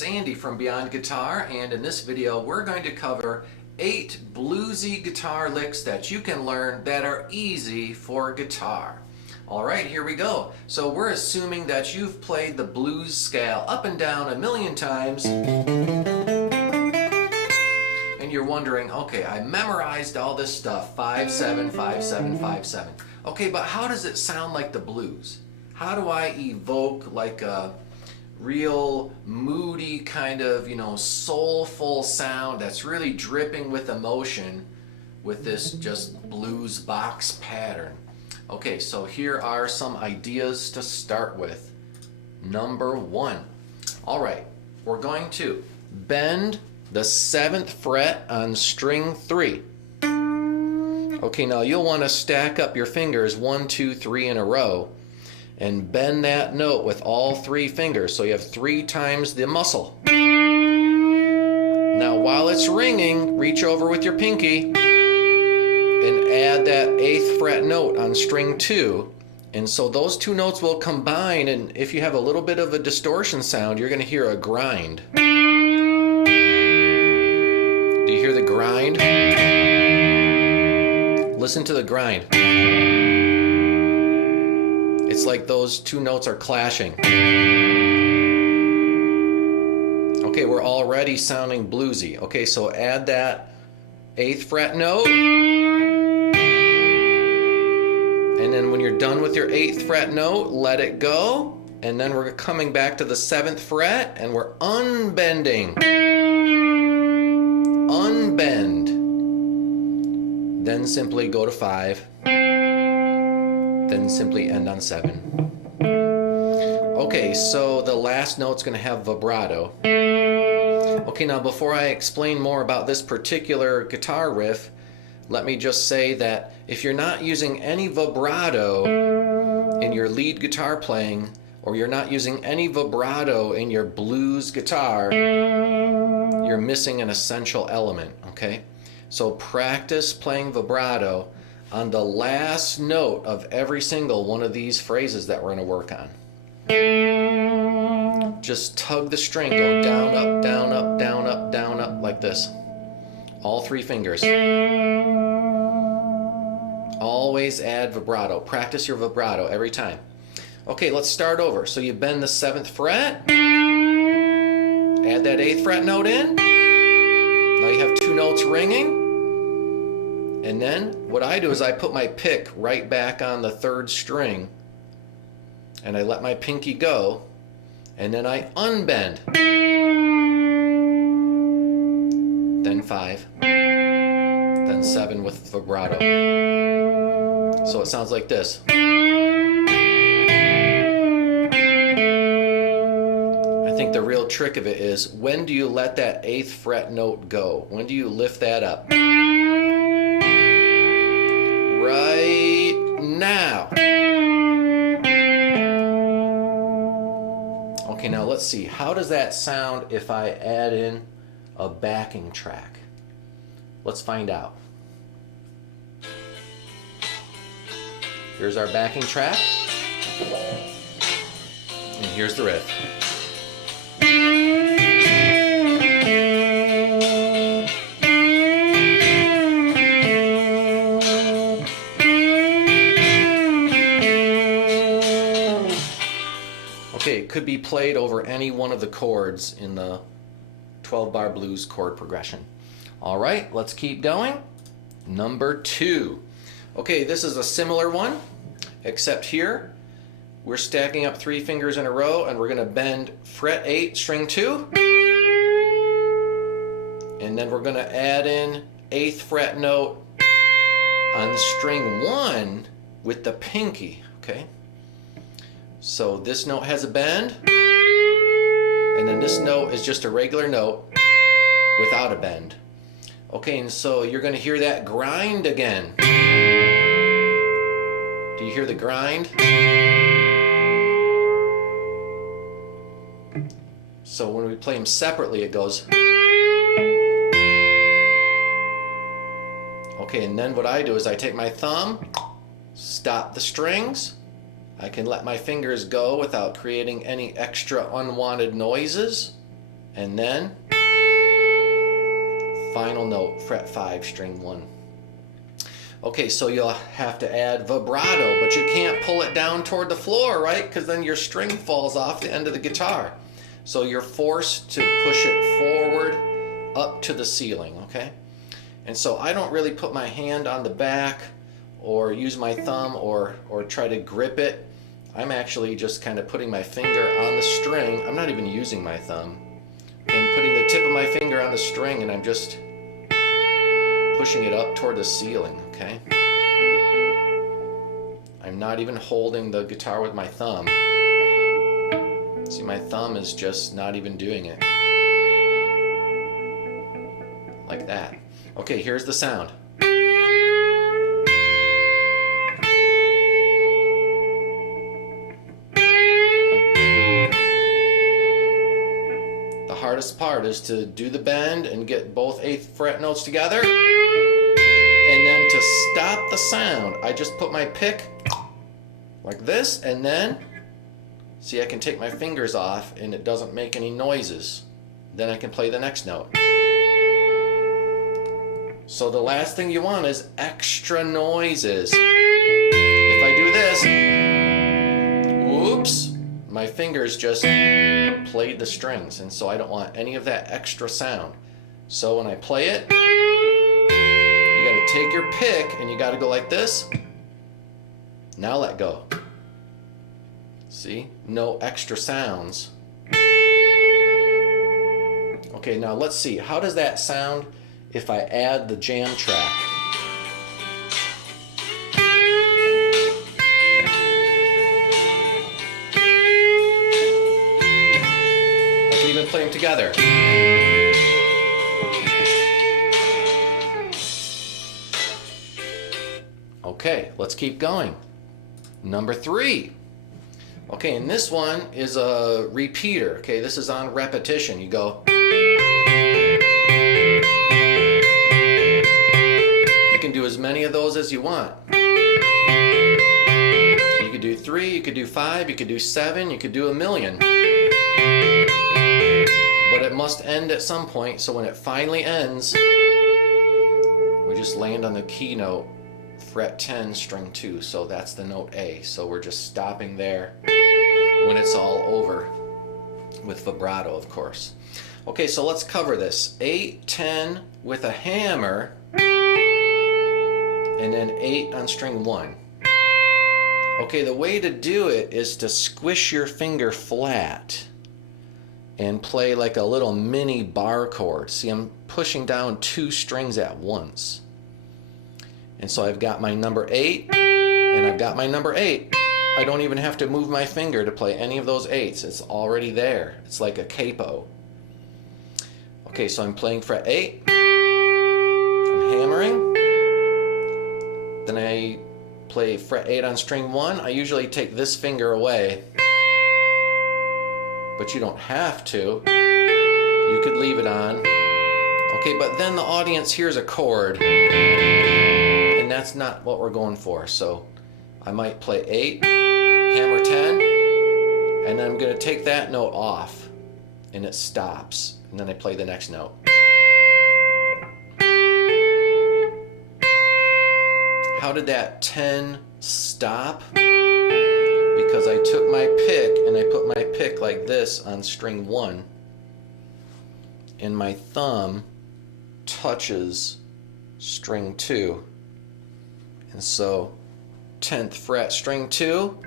it's Andy from BeyondGuitar, and in this video we're going to cover 8 bluesy guitar licks that you can learn that are easy for guitar. Alright, here we go. So we're assuming that you've played the blues scale up and down a million times, and you're wondering, okay, I memorized all this stuff, 5-7, 5-7, 5-7. Okay, but how does it sound like the blues? How do I evoke like a real moody kind of, soulful sound that's really dripping with emotion with this just blues box pattern? Okay, so here are some ideas to start with. Number 1. All right, we're going to bend the 7th fret on string 3. Okay, now you'll want to stack up your fingers 1, 2, 3 in a row and bend that note with all 3 fingers, so you have 3 times the muscle. Now while it's ringing, reach over with your pinky and add that 8th fret note on string 2, and so those 2 notes will combine, and if you have a little bit of a distortion sound, you're going to hear a grind. Do you hear the grind? Listen to the grind. It's like those 2 notes are clashing. Okay, we're already sounding bluesy. Okay, so add that 8th fret note. And then when you're done with your 8th fret note, let it go. And then we're coming back to the 7th fret and we're unbending. Unbend. Then simply go to 5. Then simply end on 7. Okay, so the last note's going to have vibrato. Okay, now before I explain more about this particular guitar riff, let me just say that if you're not using any vibrato in your lead guitar playing, or you're not using any vibrato in your blues guitar, you're missing an essential element, okay? So practice playing vibrato on the last note of every single one of these phrases that we're going to work on. Just tug the string, go down, up, down, up, down, up, down, up, like this. All 3 fingers. Always add vibrato. Practice your vibrato every time. Okay, let's start over. So you bend the 7th fret, add that 8th fret note in. Now you have 2 notes ringing. And then what I do is I put my pick right back on the 3rd string and I let my pinky go, and then I unbend. Then 5, then 7 with vibrato. So it sounds like this. I think the real trick of it is, when do you let that 8th fret note go? When do you lift that up? Right now. Okay, now let's see. How does that sound if I add in a backing track? Let's find out. Here's our backing track. And here's the riff. Okay, it could be played over any one of the chords in the 12-bar blues chord progression. All right, let's keep going. Number 2. Okay, this is a similar one, except here we're stacking up 3 fingers in a row and we're going to bend fret 8, string 2. And then we're going to add in 8th fret note on string 1 with the pinky, okay? So this note has a bend, and then this note is just a regular note without a bend. Okay, and so you're going to hear that grind again. Do you hear the grind? So when we play them separately, it goes. Okay, and then what I do is I take my thumb, stop the strings, I can let my fingers go without creating any extra unwanted noises. and then final note, fret 5, string 1. Okay, so you'll have to add vibrato, but you can't pull it down toward the floor, right? Because then your string falls off the end of the guitar. So you're forced to push it forward up to the ceiling, okay? And so I don't really put my hand on the back or use my thumb or try to grip it. I'm actually just kind of putting my finger on the string. I'm not even using my thumb. I'm putting the tip of my finger on the string and I'm just pushing it up toward the ceiling, okay? I'm not even holding the guitar with my thumb. See, my thumb is just not even doing it. Like that. Okay, here's the sound. The hardest part is to do the bend and get both 8th fret notes together. And then to stop the sound, I just put my pick like this, and then, see, I can take my fingers off and it doesn't make any noises. Then I can play the next note. So the last thing you want is extra noises. If I do this, whoops, my fingers just played the strings, and so I don't want any of that extra sound. So when I play it, you gotta take your pick and you gotta go like this. Now let go. See? No extra sounds. Okay, now let's see. How does that sound if I add the jam track? I can even play them together. Okay, let's keep going. Number 3. Okay, and this one is a repeater. Okay, this is on repetition. You go. You can do as many of those as you want. You could do 3, you could do 5, you could do 7, you could do 1,000,000. But it must end at some point, so when it finally ends, we just land on the key note, fret 10, string 2, so that's the note A. So we're just stopping there when it's all over, with vibrato, of course. Okay, so let's cover this. 8, 10 with a hammer, and then 8 on string 1. Okay, the way to do it is to squish your finger flat and play like a little mini bar chord. See, I'm pushing down 2 strings at once. And so I've got my number 8, and I've got my number 8. I don't even have to move my finger to play any of those 8s. It's already there. It's like a capo. Okay, so I'm playing fret 8. I'm hammering. Then I play fret 8 on string 1. I usually take this finger away, but you don't have to. You could leave it on. Okay, but then the audience hears a chord, and that's not what we're going for. So I might play 8, hammer 10, and then I'm going to take that note off, and it stops, and then I play the next note. How did that 10 stop? Because I took my pick and I put my pick like this on string 1, and my thumb touches string 2, and so 10th fret, string 2,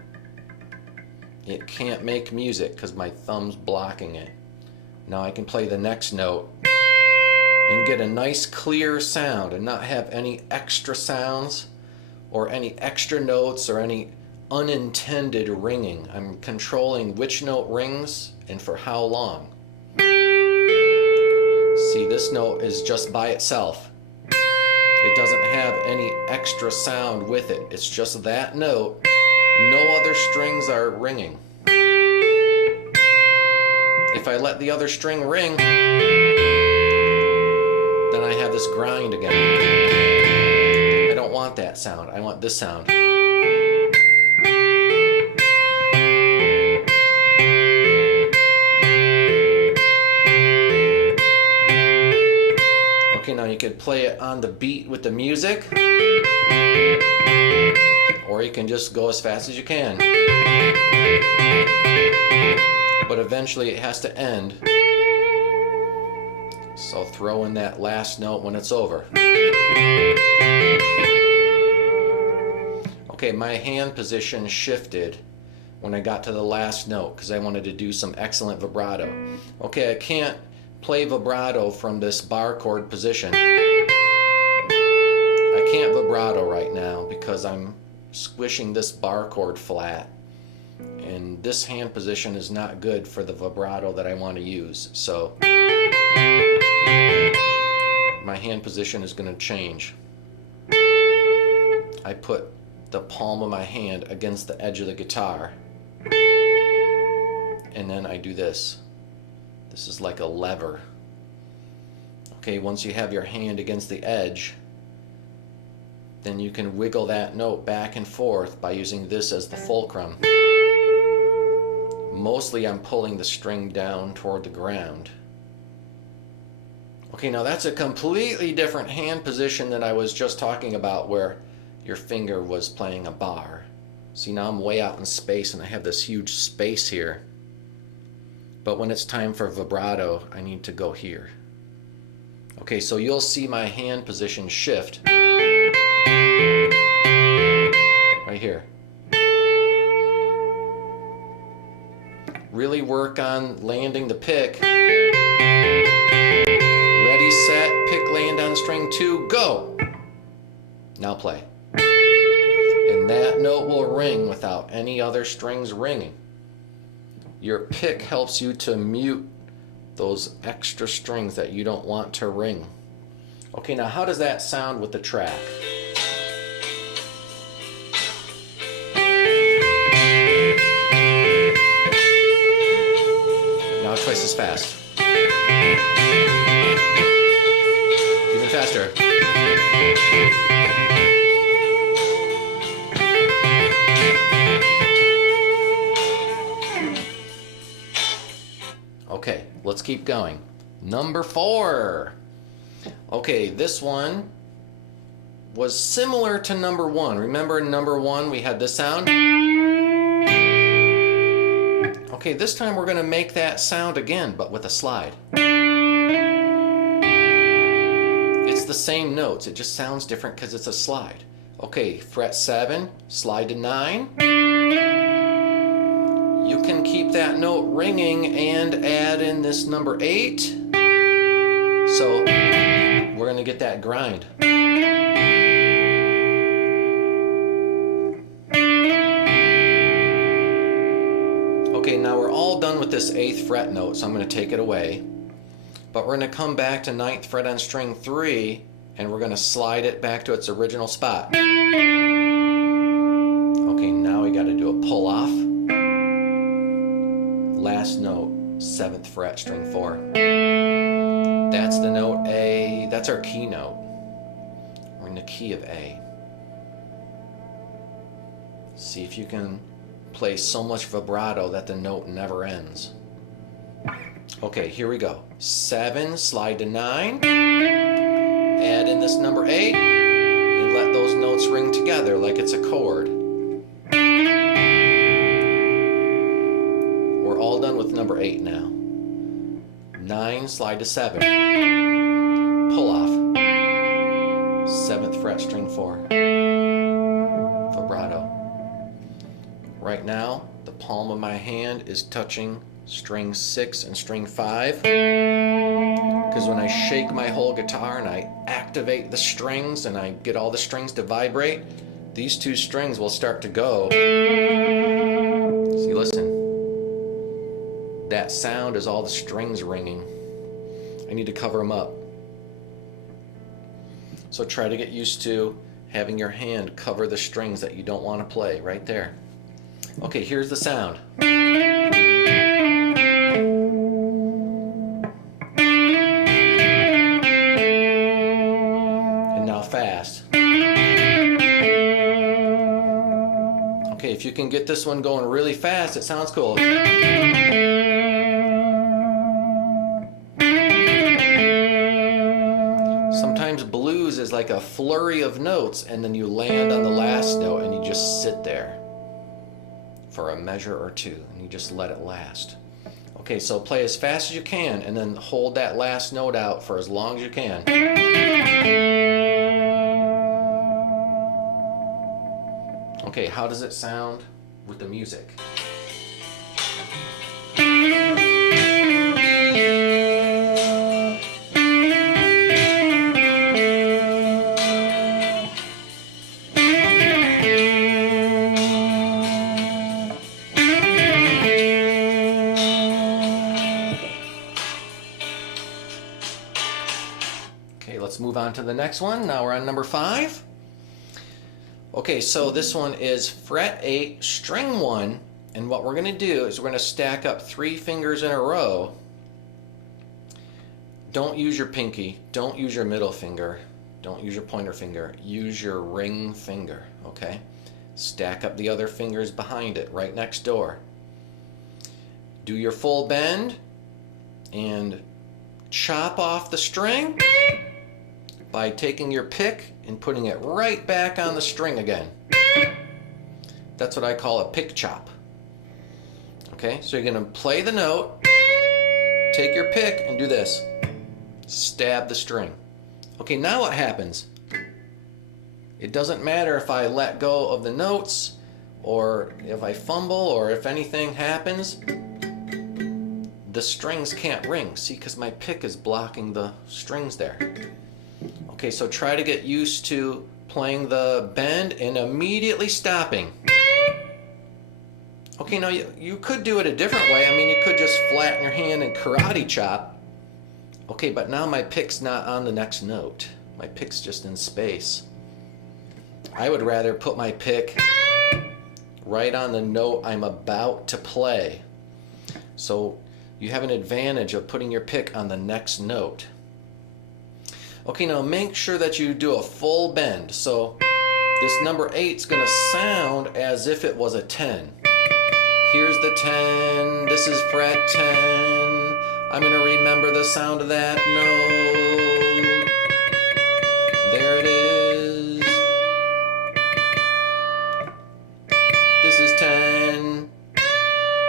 it can't make music because my thumb's blocking it. Now I can play the next note and get a nice clear sound and not have any extra sounds or any extra notes or any unintended ringing. I'm controlling which note rings and for how long. See, this note is just by itself. It doesn't have any extra sound with it. It's just that note. No other strings are ringing. If I let the other string ring, then I have this grind again. I don't want that sound. I want this sound. play it on the beat with the music, or you can just go as fast as you can. But eventually it has to end. So throw in that last note when it's over. Okay, my hand position shifted when I got to the last note because I wanted to do some excellent vibrato. Okay, I can't play vibrato from this bar chord position. I can't vibrato right now because I'm squishing this bar chord flat, and this hand position is not good for the vibrato that I want to use. So my hand position is going to change. I put the palm of my hand against the edge of the guitar, and then I do this. This is like a lever. Okay, once you have your hand against the edge, then you can wiggle that note back and forth by using this as the fulcrum. Mostly I'm pulling the string down toward the ground. Okay, now that's a completely different hand position than I was just talking about, where your finger was playing a bar. See, now I'm way out in space and I have this huge space here. But when it's time for vibrato, I need to go here. Okay, so you'll see my hand position shift. Right here. Really work on landing the pick. Ready, set, pick, land on string 2, go! Now play. And that note will ring without any other strings ringing. Your pick helps you to mute those extra strings that you don't want to ring. Okay, now how does that sound with the track? Now twice as fast. Even faster. Okay, let's keep going. Number 4. Okay, this one was similar to number 1. Remember in number 1 we had this sound? Okay, this time we're going to make that sound again, but with a slide. It's the same notes, it just sounds different because it's a slide. Okay, fret 7, slide to 9. You can keep that note ringing and add in this number 8. So we're going to get that grind. Okay, now we're all done with this 8th fret note, so I'm going to take it away. But we're going to come back to 9th fret on string 3, and we're going to slide it back to its original spot. Okay, now we got to do a pull off. Last note, 7th fret, string 4. That's the note A, that's our key note. We're in the key of A. See if you can play so much vibrato that the note never ends. Okay, here we go. 7, slide to 9. Add in this number 8, and let those notes ring together like it's a chord. All done with number 8 now. 9, slide to 7. Pull off. 7th fret, string 4. Vibrato. Right now, the palm of my hand is touching string 6 and string 5. Because when I shake my whole guitar and I activate the strings and I get all the strings to vibrate, these 2 strings will start to go. See, listen. That sound is all the strings ringing. I need to cover them up. So try to get used to having your hand cover the strings that you don't want to play right there. Okay, here's the sound. And now fast. Okay, if you can get this one going really fast, it sounds cool. Sometimes like a flurry of notes, and then you land on the last note and you just sit there for a measure or two and you just let it last. Okay, so play as fast as you can and then hold that last note out for as long as you can. Okay, how does it sound with the music? Okay, let's move on to the next one. Now we're on number 5. Okay, so this one is fret 8, string 1, and what we're going to do is we're going to stack up 3 fingers in a row. Don't use your pinky, don't use your middle finger, don't use your pointer finger, use your ring finger, okay? Stack up the other fingers behind it, right next door. Do your full bend and chop off the string by taking your pick and putting it right back on the string again. That's what I call a pick chop. Okay, so you're gonna play the note, take your pick and do this. Stab the string. Okay, now what happens? It doesn't matter if I let go of the notes or if I fumble or if anything happens, the strings can't ring. See, because my pick is blocking the strings there. Okay, so try to get used to playing the bend and immediately stopping. Okay, now you could do it a different way. I mean, you could just flatten your hand and karate chop. Okay, but now my pick's not on the next note. My pick's just in space. I would rather put my pick right on the note I'm about to play. So you have an advantage of putting your pick on the next note. Okay, now make sure that you do a full bend. So this number 8 is going to sound as if it was a 10. Here's the 10. This is fret 10. I'm going to remember the sound of that note. There it is. This is 10.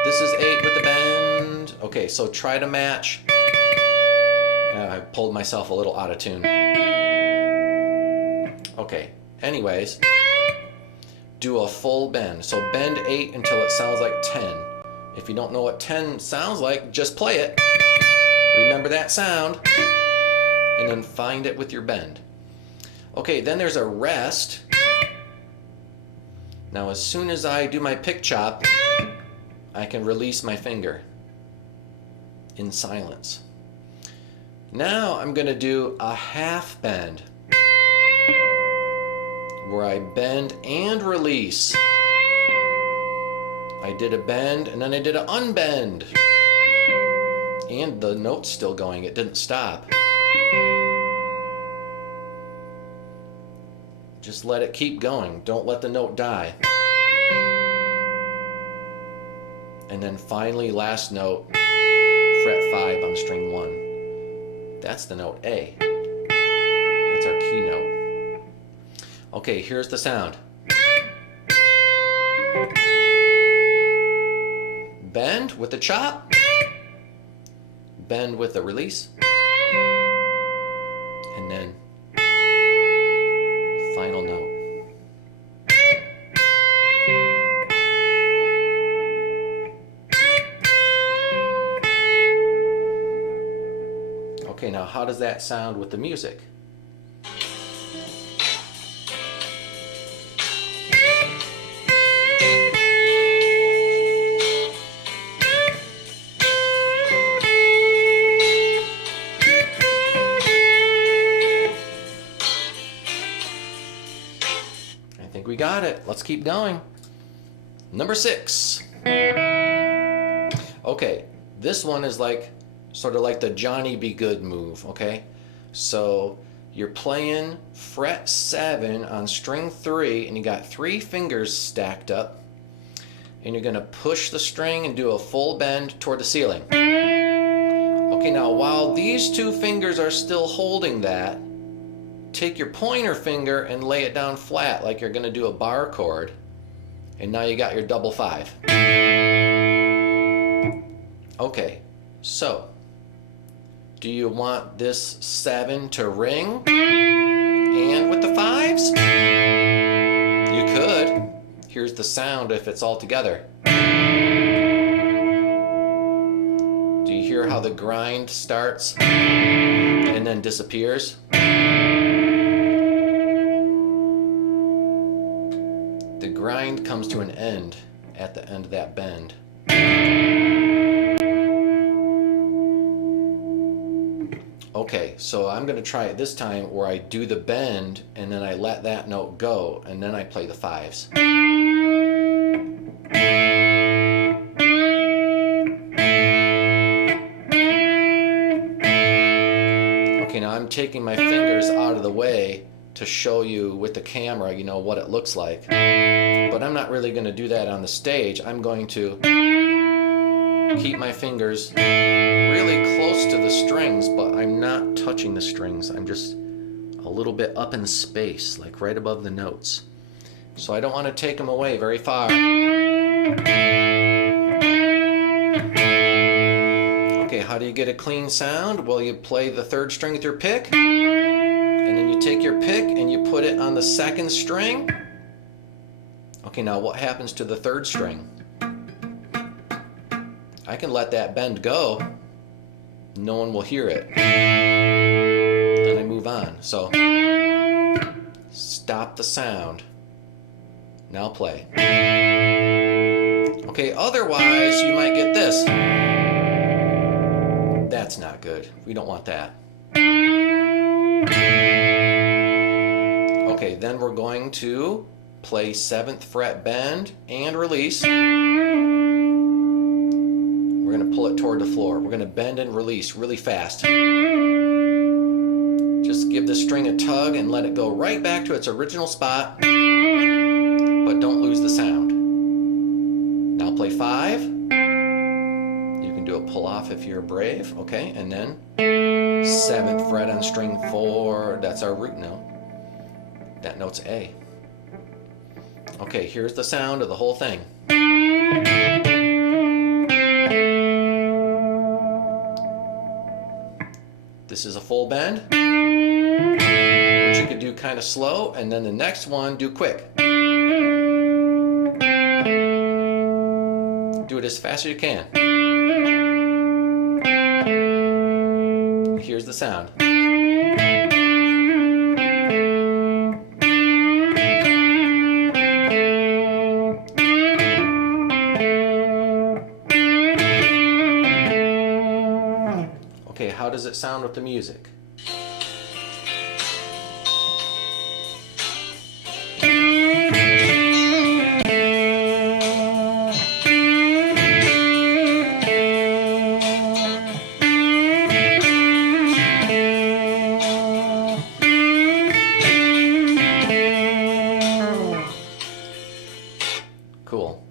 This is 8 with the bend. Okay, so try to match. I pulled myself a little out of tune. Okay, anyways, do a full bend. So bend 8 until it sounds like 10. If you don't know what 10 sounds like, just play it. Remember that sound, and then find it with your bend. Okay, then there's a rest. Now as soon as I do my pick chop, I can release my finger in silence. Now I'm going to do a half bend where I bend and release. I did a bend and then I did an unbend. And the note's still going, it didn't stop. Just let it keep going, don't let the note die. And then finally, last note, fret 5 on string 1. That's the note A. That's our key note. Okay, here's the sound. Bend with the chop. Bend with the release. And then final note. Okay, now how does that sound with the music? I think we got it. Let's keep going. Number 6. Okay, this one is like sort of like the Johnny Be Good move, okay? So you're playing fret 7 on string 3 and you got 3 fingers stacked up and you're gonna push the string and do a full bend toward the ceiling. Okay, now while these 2 fingers are still holding that, take your pointer finger and lay it down flat like you're going to do a bar chord, and now you got your double 5. Okay, so do you want this 7 to ring and with the 5s? You could. Here's the sound if it's all together. Do you hear how the grind starts and then disappears? The grind comes to an end at the end of that bend. Okay, so I'm going to try it this time where I do the bend and then I let that note go and then I play the 5s. Okay, now I'm taking my fingers out of the way to show you with the camera, you know, what it looks like. But I'm not really going to do that on the stage. I'm going to keep my fingers really close to the strings, but I'm not touching the strings. I'm just a little bit up in space, like right above the notes. So I don't want to take them away very far. Okay, how do you get a clean sound? Well, you play the 3rd string with your pick, and then you take your pick and you put it on the 2nd string. Okay, now what happens to the 3rd string? I can let that bend go. No one will hear it. And I move on. So, stop the sound. Now play. Okay, otherwise you might get this. That's not good. We don't want that. Okay, then we're going to play 7th fret bend and release. We're going to pull it toward the floor. We're going to bend and release really fast. Just give the string a tug and let it go right back to its original spot, but don't lose the sound. Now play 5. You can do a pull off if you're brave, okay? And then 7th fret on string 4, that's our root note. That note's A. Okay, here's the sound of the whole thing. This is a full bend, which you could do kind of slow, and then the next one, do quick. Do it as fast as you can. Here's the sound. Okay, how does it sound with the music? Cool.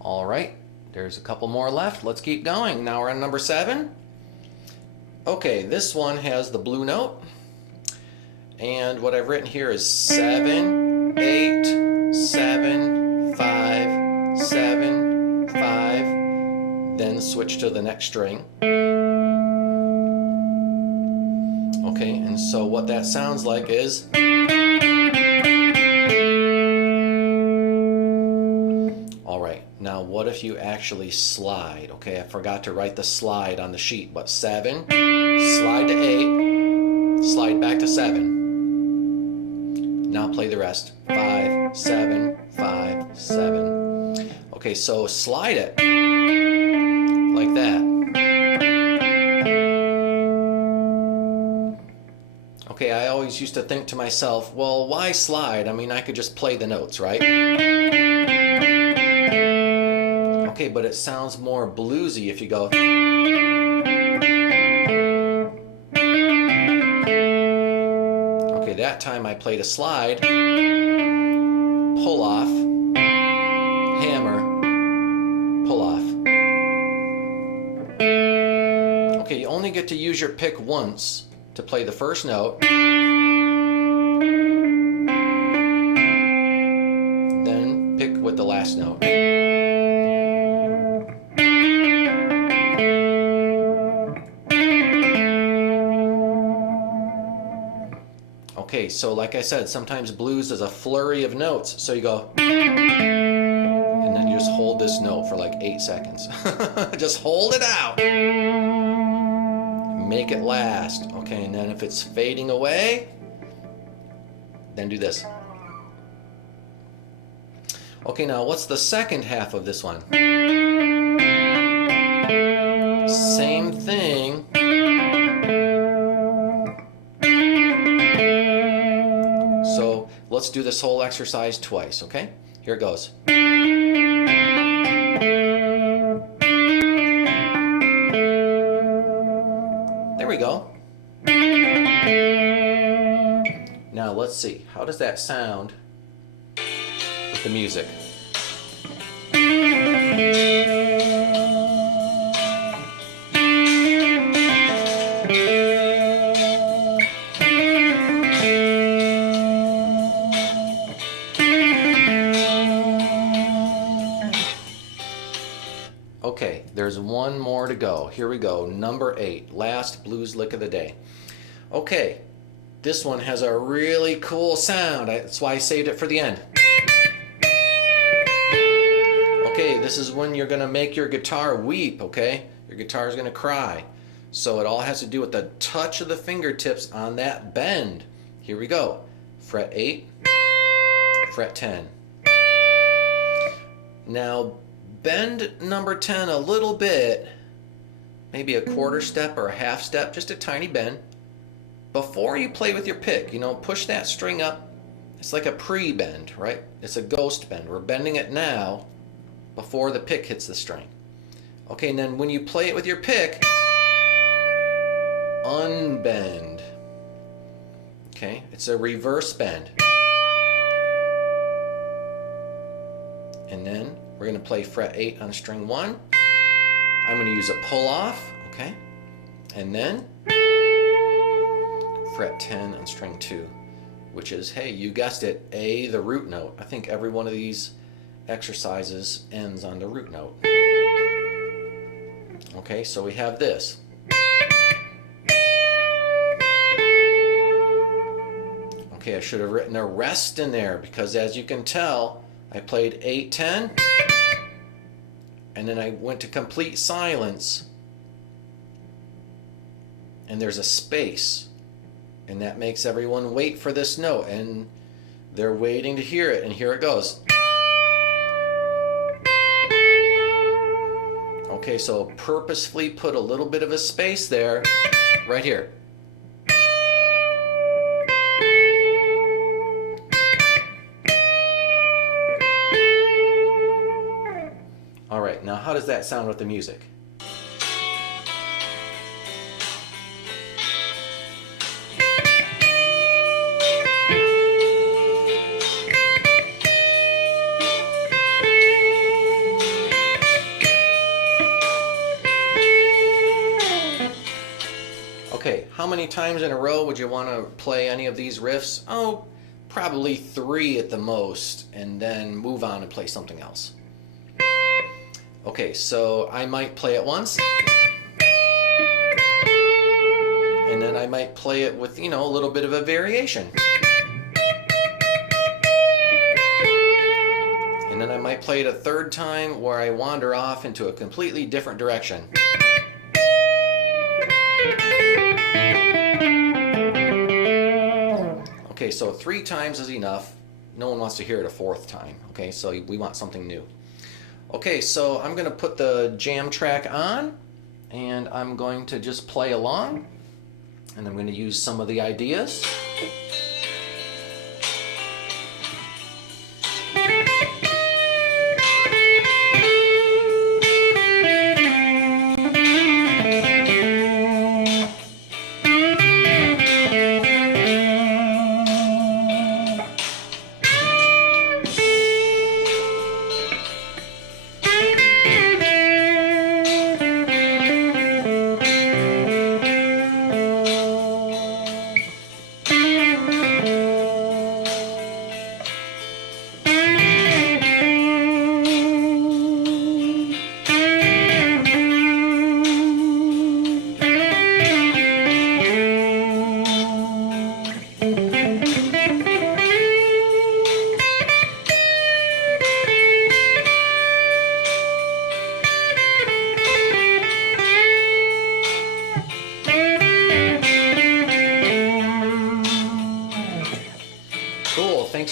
All right, there's a couple more left. Let's keep going. Now we're on number 7. Okay, this one has the blue note, and what I've written here is 7, 8, 7, 5, 7, 5, then switch to the next string. Okay, and so what that sounds like is now what if you actually slide? Okay, I forgot to write the slide on the sheet, but 7, slide to 8, slide back to 7. Now play the rest. 5, 7, 5, 7. Okay, so slide it like that. Okay, I always used to think to myself, well, why slide? I mean, I could just play the notes, right? Okay, but it sounds more bluesy if you go. Okay, that time I played a slide, pull off, hammer, pull off. Okay, you only get to use your pick once to play the first note. Okay, so like I said, sometimes blues is a flurry of notes. So you go, and then you just hold this note for like 8 seconds. Just hold it out. Make it last. Okay, and then if it's fading away, then do this. Okay, now what's the second half of this one? Same thing. So let's do this whole exercise twice, okay? Here it goes. There we go. Now let's see. How does that sound with the music? Okay, there's one more to go. Here we go, number 8, last blues lick of the day. Okay, this one has a really cool sound. That's why I saved it for the end. Okay, this is when you're gonna make your guitar weep, okay? Your guitar is gonna cry. So it all has to do with the touch of the fingertips on that bend. Here we go. Fret 8, fret 10. Now, bend number 10 a little bit, maybe a quarter step or a half step, just a tiny bend. Before you play with your pick, you know, push that string up. It's like a pre-bend, right? It's a ghost bend. We're bending it now before the pick hits the string. Okay, and then when you play it with your pick, unbend. Okay, it's a reverse bend. And then we're going to play fret 8 on string 1. I'm going to use a pull off, okay? And then fret 10 on string 2, which is, hey, you guessed it, A, the root note. I think every one of these exercises ends on the root note. Okay, so we have this. Okay, I should have written a rest in there because as you can tell, I played 8, 10, and then I went to complete silence, and there's a space, and that makes everyone wait for this note, and they're waiting to hear it, and here it goes. Okay, so purposefully put a little bit of a space there, right here. All right, now how does that sound with the music? Okay, how many times in a row would you want to play any of these riffs? Oh, probably 3 at the most, and then move on and play something else. Okay, so I might play it once, and then I might play it with, you know, a little bit of a variation. And then I might play it a third time where I wander off into a completely different direction. Okay, so 3 times is enough. No one wants to hear it a 4th time, okay? So we want something new. Okay, so I'm going to put the jam track on, and I'm going to just play along, and I'm going to use some of the ideas.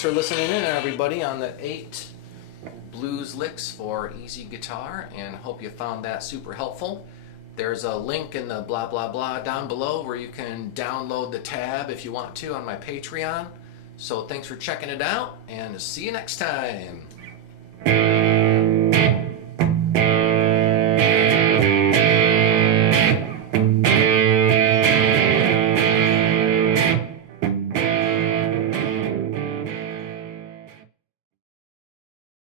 for listening in, everybody, on the 8 blues licks for easy guitar, and hope you found that super helpful. There's a link in the blah blah blah down below where you can download the tab if you want to on my Patreon. So thanks for checking it out, and see you next time.